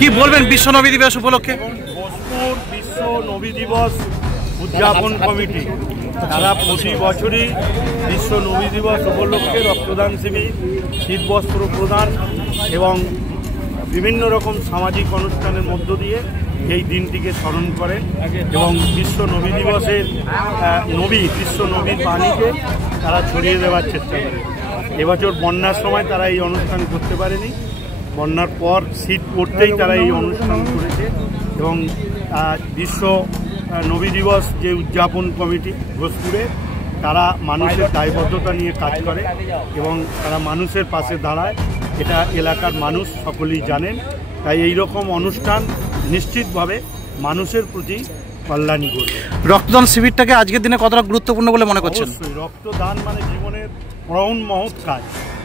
কি বলবেন বিশ্ব নবী দিবস উপলক্ষে? ভোজপুর বিশ্ব নবী দিবস উদযাপন কমিটি তারা প্রতি বছরই বিশ্ব নবী দিবস উপলক্ষে রক্তদান শিবির, শীতবস্ত্র প্রদান এবং বিভিন্ন রকম সামাজিক অনুষ্ঠানের মধ্য দিয়ে এই দিনটিকে স্মরণ করেন এবং বিশ্ব নবী দিবসের বিশ্ব নবীর বাণীকে তারা ছড়িয়ে দেওয়ার চেষ্টা করেন। এবছর বন্যার সময় তারা এই অনুষ্ঠান করতে পারেনি, বন্যার পর শীত পড়তেই তারা এই অনুষ্ঠান করেছে এবং বিশ্ব নবী দিবস যে উদযাপন কমিটি ভোজপুরে তারা মানুষের দায়বদ্ধতা নিয়ে কাজ করে এবং তারা মানুষের পাশে দাঁড়ায়, এটা এলাকার মানুষ সকলেই জানেন। তাই এই রকম অনুষ্ঠান নিশ্চিতভাবে মানুষের প্রতি কল্যাণী করবে। রক্তদান শিবিরটাকে আজকের দিনে কতটা গুরুত্বপূর্ণ বলে মনে করছেন? অবশ্যই, রক্তদান মানে জীবনের পরম মহৎ কাজ।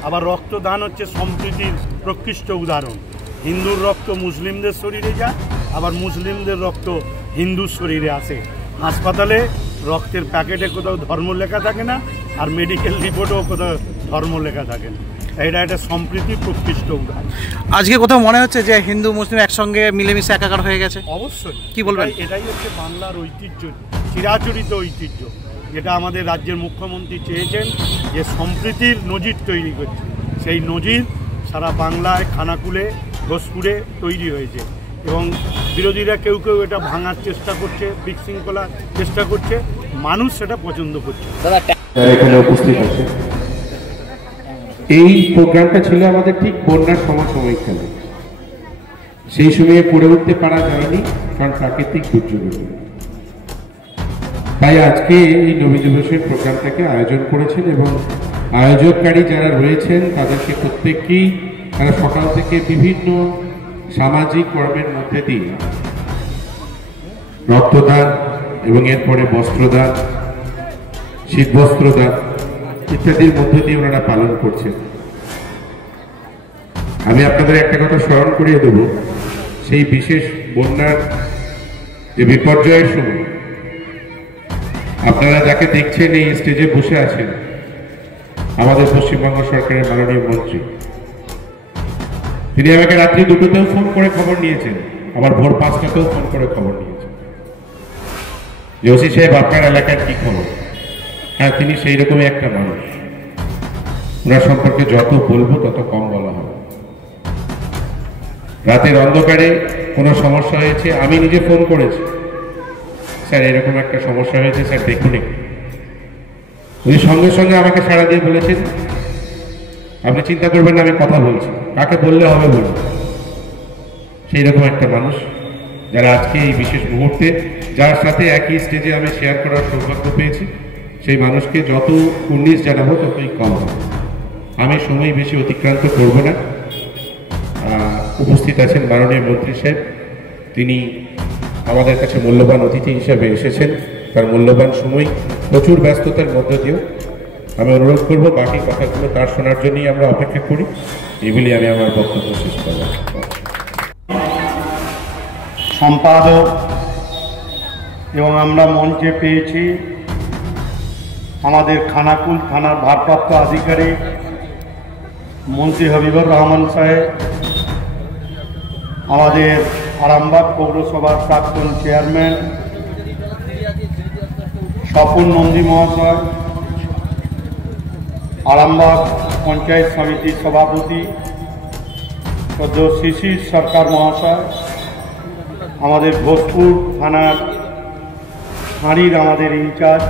আবার রক্তদান হচ্ছে সম্প্রীতির প্রকৃষ্ট উদাহরণ। হিন্দুর রক্ত মুসলিমদের শরীরে যায়, আবার মুসলিমদের রক্ত হিন্দুর শরীরে আসে। হাসপাতালে রক্তের প্যাকেটে কোথাও ধর্ম লেখা থাকে না, আর মেডিকেল রিপোর্টেও কোথাও ধর্ম লেখা থাকে না। এটা একটা সম্প্রীতির প্রকৃষ্ট উদাহরণ। আজকে কোথাও মনে হচ্ছে যে হিন্দু মুসলিম একসঙ্গে মিলেমিশে একাকার হয়ে গেছে? অবশ্যই। কি বলবেন? এটাই হচ্ছে বাংলার ঐতিহ্য, চিরাচরিত ঐতিহ্য, যেটা আমাদের রাজ্যের মুখ্যমন্ত্রী চেয়েছেন যে সম্প্রীতির নজির তৈরি করছে। সেই নজির সারা বাংলায়, খানাকুলে, ভোজপুরে তৈরি হয়েছে এবং বিরোধীরা কেউ কেউ এটা ভাঙার চেষ্টা করছে, বিশৃঙ্খলার চেষ্টা করছে, মানুষ সেটা পছন্দ করছে। এখানে উপস্থিত আছে। এই প্রোগ্রামটা ছিল আমাদের ঠিক বন্যার সমসাময়িককালে। সেই সময়ে করে উঠতে পারা যায়নি কারণ প্রাকৃতিক দুর্যোগ। তাই আজকে এই নবী দিবসের প্রোগ্রামটাকে আয়োজন করেছেন এবং আয়োজককারী যারা রয়েছেন তাদেরকে প্রত্যেককেই তারা সকাল থেকে বিভিন্ন সামাজিক কর্মের মধ্যে দিয়ে রক্তদান এবং এরপরে বস্ত্রদান, শীতবস্ত্রদান ইত্যাদির মধ্য দিয়ে ওনারা পালন করছেন। আমি আপনাদের একটা কথা স্মরণ করিয়ে দেব, সেই বিশেষ বন্যার যে বিপর্যয়ের সময় আপনারা যাকে দেখছেন এই স্টেজে বসে আছেন আমাদের পশ্চিমবঙ্গ সরকারের মাননীয় মন্ত্রী, তিনি আমাকে রাত্রি 2টোতেও ফোন করে খবর নিয়েছেন, আবার ভোর 5টাতেও ফোন করে খবর নিয়েছেন যে ওসি সাহেব আপনার এলাকার কি খবর। হ্যাঁ, তিনি সেই রকমই একটা মানুষ, ওনার সম্পর্কে যত বলবো তত কম বলা হবে। রাতের অন্ধকারে কোনো সমস্যা হয়েছে, আমি নিজে ফোন করেছি, স্যার এরকম একটা সমস্যা হয়েছে, স্যার দেখুন। উনি সঙ্গে সঙ্গে আমাকে সাড়া দিয়ে বলেছেন আপনি চিন্তা করবেন না, আমি কথা বলছি, কাকে বললে হবে বলুন। সেই রকম একটা মানুষ, যারা আজকে এই বিশেষ মুহূর্তে যার সাথে একই স্টেজে আমি শেয়ার করার সৌভাগ্য পেয়েছি, সেই মানুষকে যত 19 জানাবো ততই কম হবে। আমি সময় বেশি অতিক্রান্ত করব না। উপস্থিত আছেন মাননীয় মন্ত্রী সাহেব, তিনি আমাদের কাছে মূল্যবান অতিথি হিসেবে এসেছেন। তার মূল্যবান সময় প্রচুর ব্যস্ততার মধ্য দিয়েও আমি অনুরোধ করব বাকি কথাগুলো তার শোনার জন্যই আমরা অপেক্ষা করি। এগুলি আমি আমার বক্তব্য শেষ করব। সম্পাদক এবং আমরা মঞ্চে পেয়েছি আমাদের খানাকুল থানার ভারপ্রাপ্ত আধিকারিক মন্ত্রী হাবিবুর রহমান সাহেব, আমাদের আরামবাগ পৌরসভার প্রাক্তন চেয়ারম্যান স্বপন নন্দী মহাশয়, আরামবাগ পঞ্চায়েত সমিতির সভাপতি শিশির সরকার মহাশয়, আমাদের ভোজপুর থানার হাঁড়ির আমাদের ইনচার্জ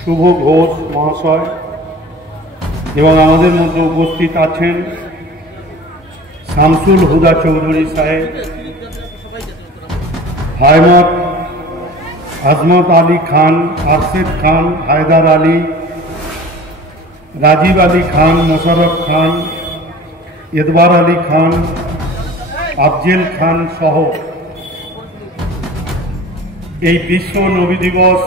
শুভ ঘোষ মহাশয় এবং আমাদের মধ্যে উপস্থিত আছেন শামসুল হুদা চৌধুরী সাহেব, হায়মত আজমত আলী খান, আরশেদ খান, হায়দার আলী, রাজীব আলী খান, মোশারফ খান, এদবার আলী খান, আফজেল খান সহ এই বিশ্ব নবী দিবস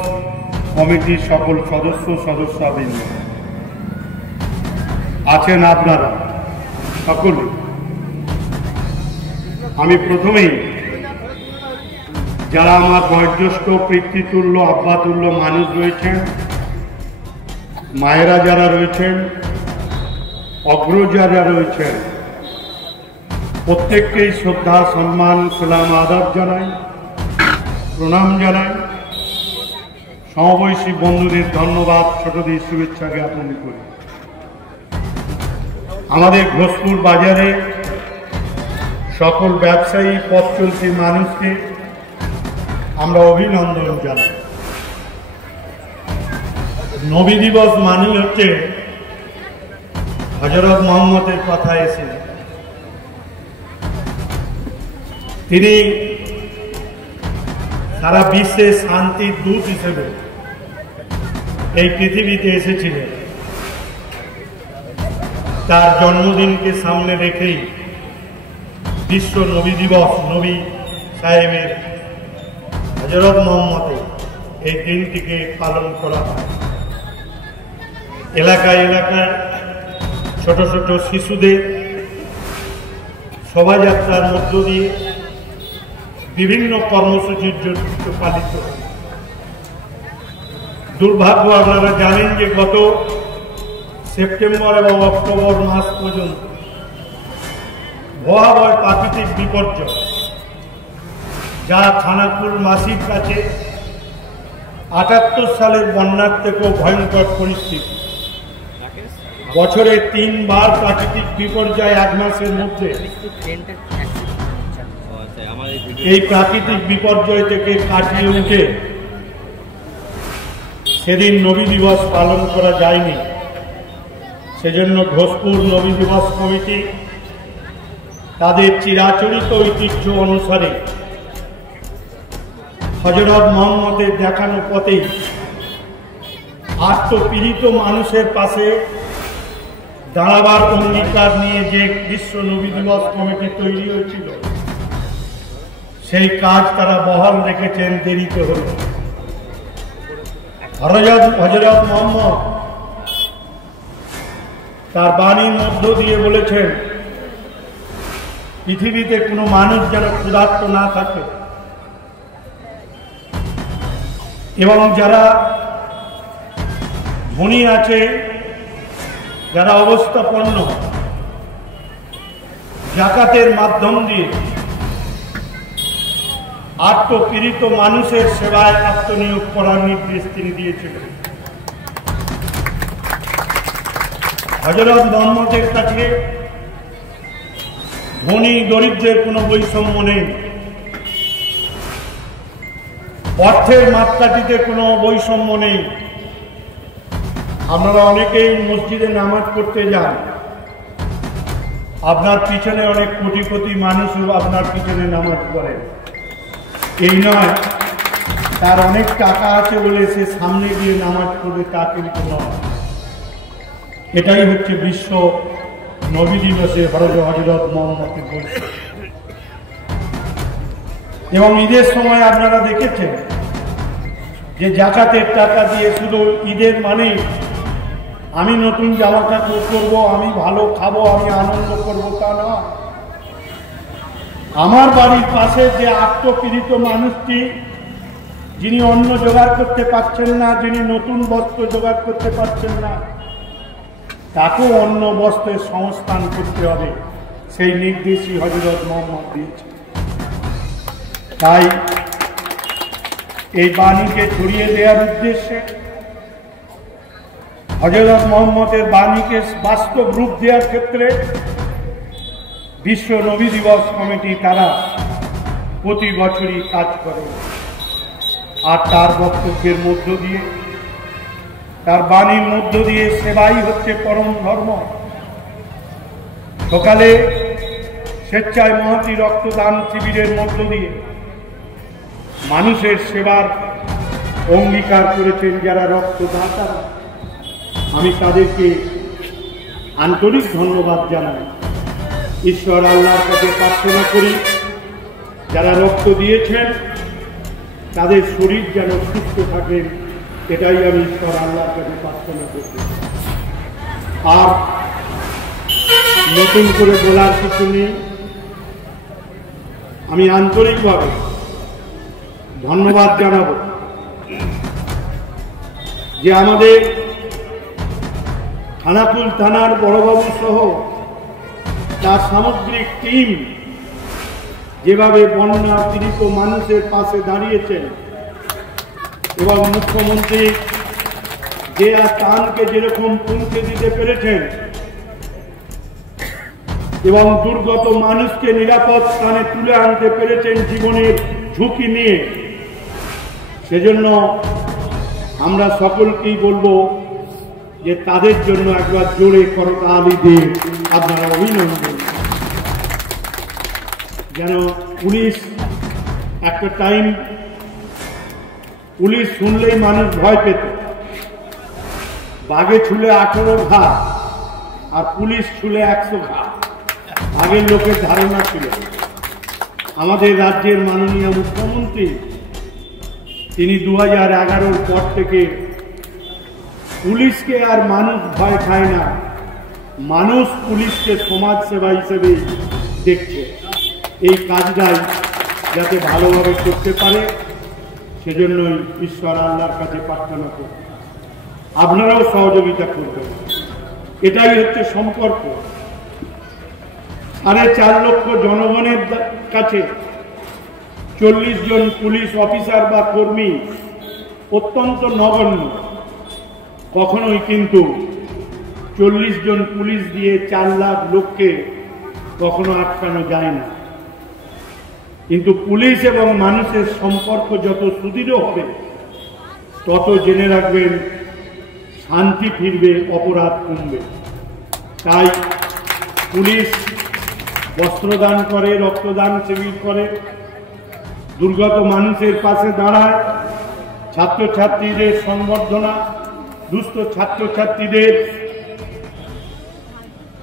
কমিটির সকল সদস্যবৃন্দ আছেন, আপনারা সকলে। আমি প্রথমেই যারা আমার বয়োজ্যেষ্ঠ পিতৃতুল্য আব্বাতুল্য মানুষ রয়েছেন, মায়েরা যারা রয়েছেন, অগ্রজ যারা রয়েছেন, প্রত্যেককেই শ্রদ্ধা, সম্মান, সালাম, আদব জানাই, প্রণাম জানাই। সমবয়সী বন্ধুদের ধন্যবাদ, ছোটদের শুভেচ্ছা জ্ঞাপন করি। আমাদের ঘোষপুর বাজারে সকল ব্যবসায়ী, পথ চলতি মানুষকে আমরা অভিনন্দন জানাই। নবী দিবস মানেই হচ্ছে হযরত মুহাম্মদের কথা এসে তিনি সারা বিশ্বে শান্তির দূত হিসেবে এই পৃথিবীতে এসেছিলেন। তার জন্মদিনকে সামনে রেখেই বিশ্ব নবী দিবস, নবী সাহেবের হযরত মুহাম্মদের এই দিনটিকে পালন করা হয়। এলাকায় এলাকায় ছোট ছোট শিশুদের শোভাযাত্রার মধ্য দিয়ে বিভিন্ন কর্মসূচির জন্য পালিত হয়। দুর্ভাগ্য, আপনারা জানেন যে গত সেপ্টেম্বর এবং অক্টোবর মাস পর্যন্ত ভয়াবহ প্রাকৃতিক বিপর্যয়, যা খানাকুল মাসির কাছে ৭৮ সালের বন্যার থেকেও ভয়ঙ্কর পরিস্থিতি। বছরে ৩ বার প্রাকৃতিক বিপর্যয় ১ মাসের মধ্যে। এই প্রাকৃতিক বিপর্যয় থেকে কাটিয়ে উঠে সেদিন নবী দিবস পালন করা যায়নি। সেজন্য ঘোষপুর নবী দিবস কমিটি তাদের চিরাচরিত ঐতিহ্য অনুসারে হযরত মুহাম্মদের দেখানো পথেই আত্মপীড়িত মানুষের পাশে দাঁড়াবার অঙ্গীকার নিয়ে যে বিশ্ব নবী দিবস কমিটি তৈরি হয়েছিল, সেই কাজ তারা বহাল রেখেছেন, দেরিতে হল। হযরত মুহাম্মদ তার বাণীর মধ্য দিয়ে বলেছেন, পৃথিবীতে কোনো মানুষ যেন ক্ষুধার্ত না থাকে, এবং যারা ধনী আছে, যারা অবস্থাপন্ন, যাকাতের মাধ্যম দিয়ে আত্মপীড়িত মানুষের সেবায় আত্মনিয়োগ করার নির্দেশ তিনি দিয়েছিলেন। হযরত মুহাম্মদের কাছে ধনী দরিদ্রের কোনো বৈষম্য নেই, অর্থের মাত্রাটিতে কোনো বৈষম্য নেই। আপনারা অনেকেই মসজিদে নামাজ পড়তে যান, আপনার পিছনে অনেক কোটি কোটি মানুষও আপনার পিছনে নামাজ পড়েন। এই নয় তার অনেক টাকা আছে বলে সে সামনে গিয়ে নামাজ পড়বে, তা কিন্তু নয়। এটাই হচ্ছে বিশ্ব নবী দিবসে হযরত মুহাম্মদের বৈশিষ্ট্য। এবং ঈদের সময় আপনারা দেখেছেন যে যাকাতের টাকা দিয়ে শুধু ঈদের মানে আমি নতুন জামা কাপড় করবো, আমি ভালো খাবো, আমি আনন্দ করবো, তা না। আমার বাড়ির পাশে যে আত্মপীড়িত মানুষটি, যিনি অন্ন জোগাড় করতে পারছেন না, যিনি নতুন বস্ত্র জোগাড় করতে পারছেন না, তাকেও অন্ন বস্ত্রের সংস্থান করতে হবে, সেই নির্দেশই হযরত মুহাম্মদ দিয়েছেন। তাই এই বাণীকে ছড়িয়ে দেওয়ার উদ্দেশ্যে, হযরত মুহাম্মদের বাণীকে বাস্তব রূপ দেওয়ার ক্ষেত্রে বিশ্ব নবী দিবস কমিটি তারা প্রতি বছরই কাজ করে। আর তার বক্তব্যের মধ্য দিয়ে, তার বাণীর মধ্য দিয়ে সেবাই হচ্ছে পরম ধর্ম। সকালে স্বেচ্ছায় মহতী রক্তদান শিবিরের মধ্য দিয়ে মানুষের সেবার অঙ্গীকার করেছেন যারা রক্তদাতা। আমি তাদেরকে আন্তরিক ধন্যবাদ জানাই। ঈশ্বর আল্লাহর কাছে প্রার্থনা করি, যারা রক্ত দিয়েছেন তাদের শরীর যেন সুস্থ থাকেন, এটাই আমি ঈশ্বর আল্লাহর কাছে প্রার্থনা করছি। আর নতুন করে বলার কিছু নেই। আমি আন্তরিকভাবে ধন্যবাদ জানাবো যে আমাদের খানাকুল থানার বড়বাবু সহ তার সামগ্রিক টিম যেভাবে বন্যা পীড়িত মানুষের পাশে দাঁড়িয়েছেন এবং মুখ্যমন্ত্রী যে ত্রাণকে যেরকম পৌঁছে দিতে পেরেছেন এবং দুর্গত মানুষকে নিরাপদ স্থানে তুলে আনতে পেরেছেন জীবনের ঝুঁকি নিয়ে, সেজন্য আমরা সকলকেই বলবো যে তাদের জন্য একবার জোরে করতালি দিয়ে আপনারা অভিনন্দন। যেন পুলিশ একটা টাইম পুলিশ শুনলেই মানুষ ভয় পেত, বাঘে ছুলে 18 ঘা আর পুলিশ ছুলে 100 ঘা, আগের লোকের ধারণা ছিল। আমাদের রাজ্যের মাননীয় মুখ্যমন্ত্রী তিনি 2011-র পর থেকে পুলিশকে আর মানুষ ভয় খায় না, মানুষ পুলিশকে সমাজসেবা হিসেবে দেখছে। এই কাজটাই যাতে ভালোভাবে করতে পারে সেজন্যই ঈশ্বর আল্লাহর কাছে প্রার্থনা করি, আপনারাও সহযোগিতা করবেন। এটাই হচ্ছে সম্পর্ক। 4.5 লক্ষ জনগণের কাছে 40 জন পুলিশ অফিসার বা কর্মী অত্যন্ত নগণ্য। কখনোই কিন্তু 40 জন পুলিশ দিয়ে 4 লাখ লোককে কখনো আটকানো যায় না। কিন্তু পুলিশ এবং মানুষের সম্পর্ক যত সুদৃঢ় হবে তত জেনে রাখবেন শান্তি ফিরবে, অপরাধ কমবে। তাই পুলিশ বস্ত্রদান করে, রক্তদান শিবির করে, দুর্গত মানুষের পাশে দাঁড়ায়, ছাত্রছাত্রীদের সংবর্ধনা, দুস্থ ছাত্রছাত্রীদের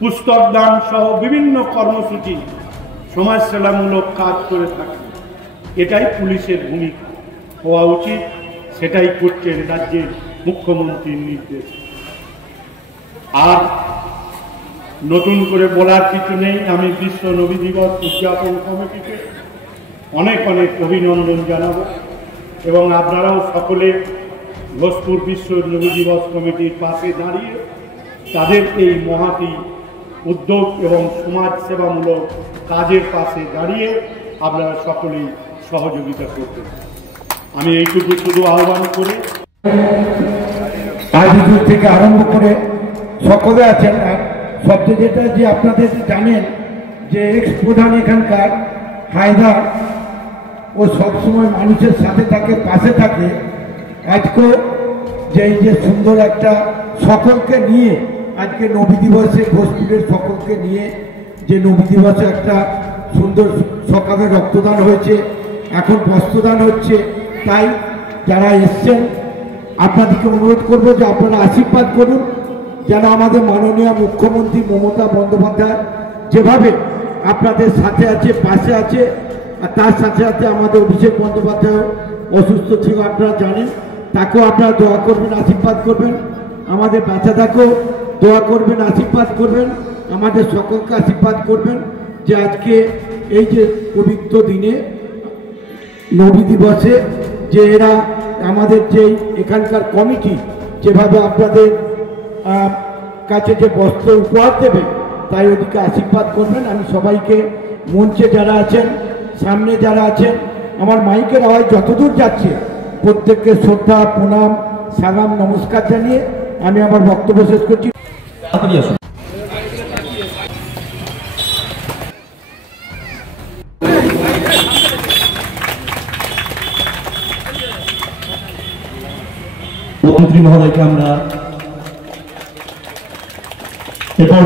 পুস্তক দান সহ বিভিন্ন কর্মসূচি, সমাজসেবামূলক কাজ করে থাকে। এটাই পুলিশের ভূমিকা হওয়া উচিত, সেটাই করছেন রাজ্যের মুখ্যমন্ত্রীর নির্দেশ। আর নতুন করে বলার কিছু নেই। আমি বিশ্ব নবী দিবস উদযাপন কমিটিকে অনেক অনেক অভিনন্দন জানাবো এবং আপনারাও সকলে ঘোষপুর বিশ্ব নবী দিবস কমিটির পাশে দাঁড়িয়ে তাদের এই মহাতি উদ্যোগ এবং সমাজ সেবামূলক কাজের পাশে দাঁড়িয়ে আপনারা সকলেই সহযোগিতা করবেন। আমি এইটুকু শুধু আহ্বান করে আদিদূর থেকে আরম্ভ করে সকলে আছেন। সবচেয়ে যেটা যে আপনাদের জানেন যে এক্স প্রধান এখানকার হায়দার, ও সবসময় মানুষের সাথে থাকে, পাশে থাকে। আজকেও যে এই যে সুন্দর একটা সকলকে নিয়ে আজকে নবী দিবসে ঘোষপুরের সকলকে নিয়ে যে নবী দিবসে একটা সুন্দর সকালে রক্তদান হয়েছে, এখন বস্ত্রদান হচ্ছে। তাই যারা এসছেন আপনাদেরকে অনুরোধ করবো যে আপনারা আশীর্বাদ করুন যেন আমাদের মাননীয় মুখ্যমন্ত্রী মমতা বন্দ্যোপাধ্যায় যেভাবে আপনাদের সাথে আছে, পাশে আছে, আর তার সাথে সাথে আমাদের অভিষেক বন্দ্যোপাধ্যায় অসুস্থ ছিল আপনারা জানেন, তাকেও আপনারা দোয়া করবেন, আশীর্বাদ করবেন। আমাদের বাচ্চাটাকেও দোয়া করবেন, আশীর্বাদ করবেন, আমাদের সকলকে আশীর্বাদ করবেন যে আজকে এই যে পবিত্র দিনে নবী দিবসে যে এরা আমাদের যেই এখানকার কমিটি যেভাবে আপনাদের কাছে যে বস্ত্র উপহার দেবে তাই ওদিকে আশীর্বাদ করবেন। আমি সবাইকে মঞ্চে যারা আছেন, সামনে যারা আছেন, আমার মাইকের আওয়াজ যতদূর যাচ্ছে প্রত্যেককে শ্রদ্ধা, প্রণাম, সালাম, নমস্কার জানিয়ে আমি আমার বক্তব্য শেষ করছি। মন্ত্রী মহোদয়কে আমরা এরপর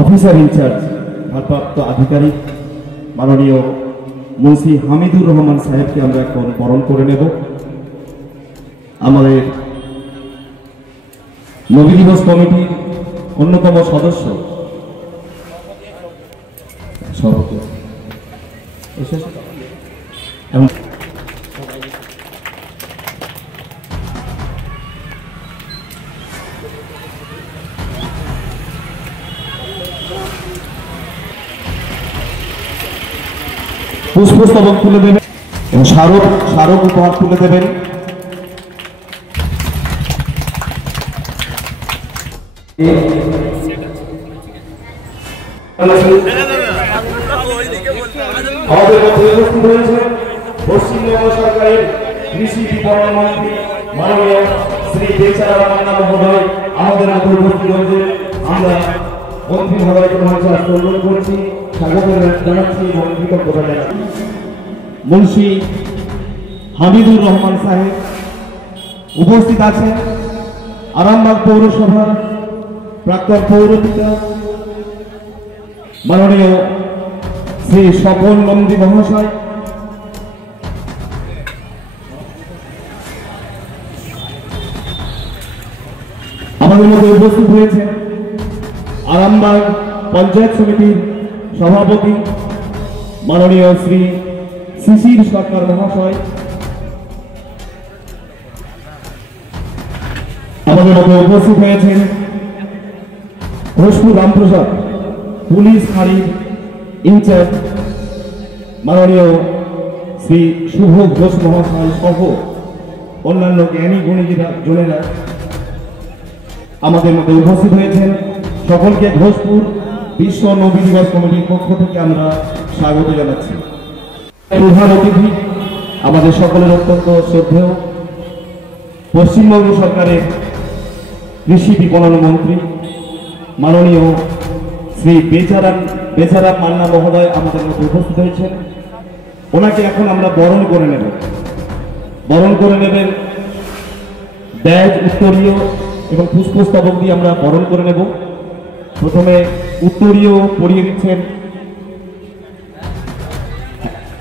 অফিসার ইনচার্জ ভারপ্রাপ্ত আধিকারিক মাননীয় মুন্সি হামিদুর রহমান সাহেবকে আমরা এখন বরণ করে নেব। আমাদের নবী দিবস কমিটির অন্যতম সদস্য এবং পুষ্পস্তবক তুলে দেবে। এবং স্মারক উপহার তুলে দেবেন। আমাদের মধ্যে উপস্থিত হয়েছে পশ্চিমবঙ্গ সরকারের কৃষি বিপণন মন্ত্রী মাননীয় শ্রী বেচারাম মান্না মহোদয় আমাদের মধ্যে উপস্থিত হয়েছে। আমরা মন্ত্রী মহোদয়কে মঞ্চে অনুরোধ করছি, স্বাগত জানাচ্ছি এবং কৃতজ্ঞতা জানাচ্ছি। মুন্সি হামিদুর রহমান সাহেব উপস্থিত আছেন। আরামবাগ পৌরসভার প্রাক্তন পৌরপিতা মাননীয় শ্রী স্বপন নন্দী মহাশয়, আমাদের মধ্যে উপস্থিত হয়েছেন আরামবাগ পঞ্চায়েত সমিতির সভাপতি মাননীয় শ্রী শিশির সরকার মহাশয়, আমাদের মধ্যে উপস্থিত হয়েছেন ঘোষপুর রামপ্রসাদ পুলিশ ফাঁড়ির ইনচার্জ মাননীয় শ্রী শুভ ঘোষ মহাশয় সহ অন্যান্য জ্ঞানী গুণীজনেরা আমাদের মধ্যে উপস্থিত হয়েছেন। সকলকে ঘোষপুর বিশ্ব নবী দিবস কমিটির পক্ষ থেকে আমরা স্বাগত জানাচ্ছি। প্রধান অতিথি আমাদের সকলের অত্যন্ত শ্রদ্ধেয় পশ্চিমবঙ্গ সরকারের কৃষি বিপণন মন্ত্রী মাননীয় শ্রী বেচারাম মান্না মহোদয় আমাদের মধ্যে উপস্থিত হয়েছেন। ওনাকে এখন আমরা বরণ করে নেবেন ব্যাজ, উত্তরীয় এবং পুষ্পস্তবক দিয়ে আমরা বরণ করে নেব। প্রথমে উত্তরীয় পরিয়ে দিচ্ছেন,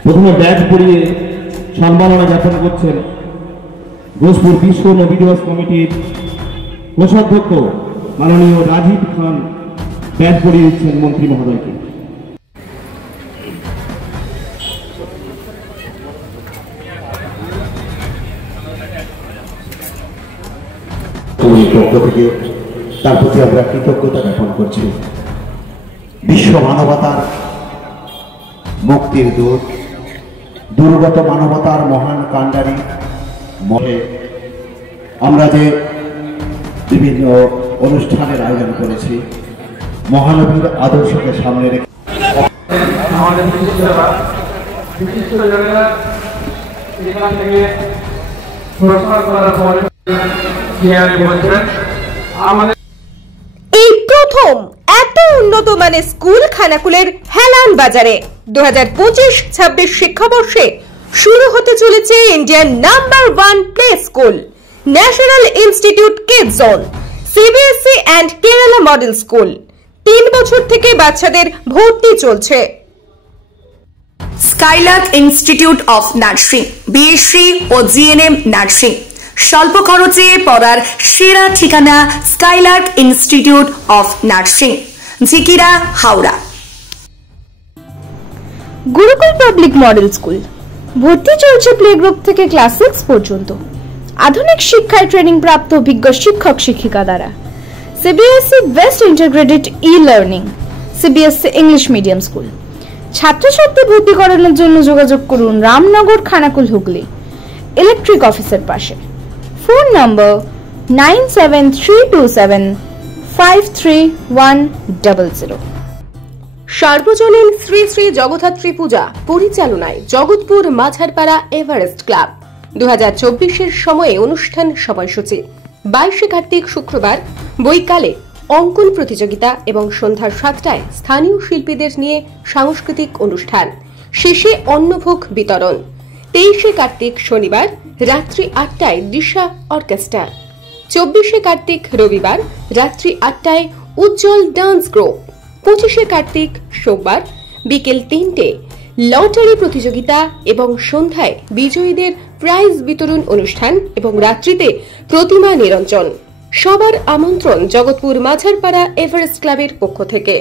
প্রথমে ব্যাজ পরিয়ে সম্মাননা জ্ঞাপন করছেন ঘোষপুর বিশ্ব নবী দিবস কমিটির কোষাধ্যক্ষ মাননীয় রাজীব খান ব্যাজ পরিয়ে দিচ্ছেন মন্ত্রী মহোদয়কে। পক্ষ থেকে তার প্রতি আমরা কৃতজ্ঞতা জ্ঞাপন করছি। বিশ্ব মানবতার মুক্তির দূত, দুর্গত মানবতার মহান কাণ্ডারী মহে আমরা যে বিভিন্ন অনুষ্ঠানের আয়োজন করেছি মহানবীর আদর্শকে সামনে রেখে আমাদের বিশিষ্টজনেরা এখান থেকে প্রশ্ন করার পরে এই প্রথম এত উন্নত মানের স্কুল খানাকুলের হেলান বাজারে 2025-26 শিক্ষাবর্ষে শুরু হতে চলেছে Indian number 1 play school, national institute kids zone, CBSE and Kerala model school. 3 বছর থেকে বাচ্চাদের ভর্তি চলছে। Skylark institute of nursing, BSc ও জিএনএম নার্সিং। স্বল্প খরচে পড়ার সেরা ঠিকানা Skylark institute of nursing, Jhikira, Howrah. Gurukul public model school, ভর্তি চলছে প্লে গ্রুপ থেকে ক্লাস 6 পর্যন্ত। আধুনিক শিক্ষায় ট্রেনিং প্রাপ্ত অভিজ্ঞ শিক্ষক শিক্ষিকা দ্বারা। CBSE best integrated e-learning, CBSE English medium school. ছাত্রছাত্রী ভর্তি করানোর জন্য যোগাযোগ করুন রামনগর, খানাকুল, হুগলি, ইলেকট্রিক অফিসের পাশে। ফোন নম্বর 9732753100। সার্বজনীন শ্রী শ্রী জগদ্ধাত্রী পূজা পরিচালনায় জগৎপুর মাঝারপাড়া এভারেস্ট ক্লাব 2024-এর সময়ে অনুষ্ঠান সময়সূচি 22 কার্তিক শুক্রবার বৈকালে অঙ্কন প্রতিযোগিতা এবং সন্ধ্যা 7টায় স্থানীয় শিল্পীদের নিয়ে সাংস্কৃতিক অনুষ্ঠান, শেষে অন্নভোগ বিতরণ। 23 কার্তিক শনিবার রাত্রি 8টায় দিশা অর্কেস্ট্রা। 24 কার্তিক রবিবার রাত্রি 8টায় উজ্জ্বল ডান্স গ্রুপ। 25 কার্তিক সোমবার বিকেল 3টে লটারি প্রতিযোগিতা এবং সন্ধ্যায় বিজয়ীদের প্রাইজ বিতরণ অনুষ্ঠান এবং রাত্রিতে প্রতিমা নিরঞ্জন। সবার আমন্ত্রণ জগৎপুর মাঝারপাড়া এভারেস্ট ক্লাবের পক্ষ থেকে।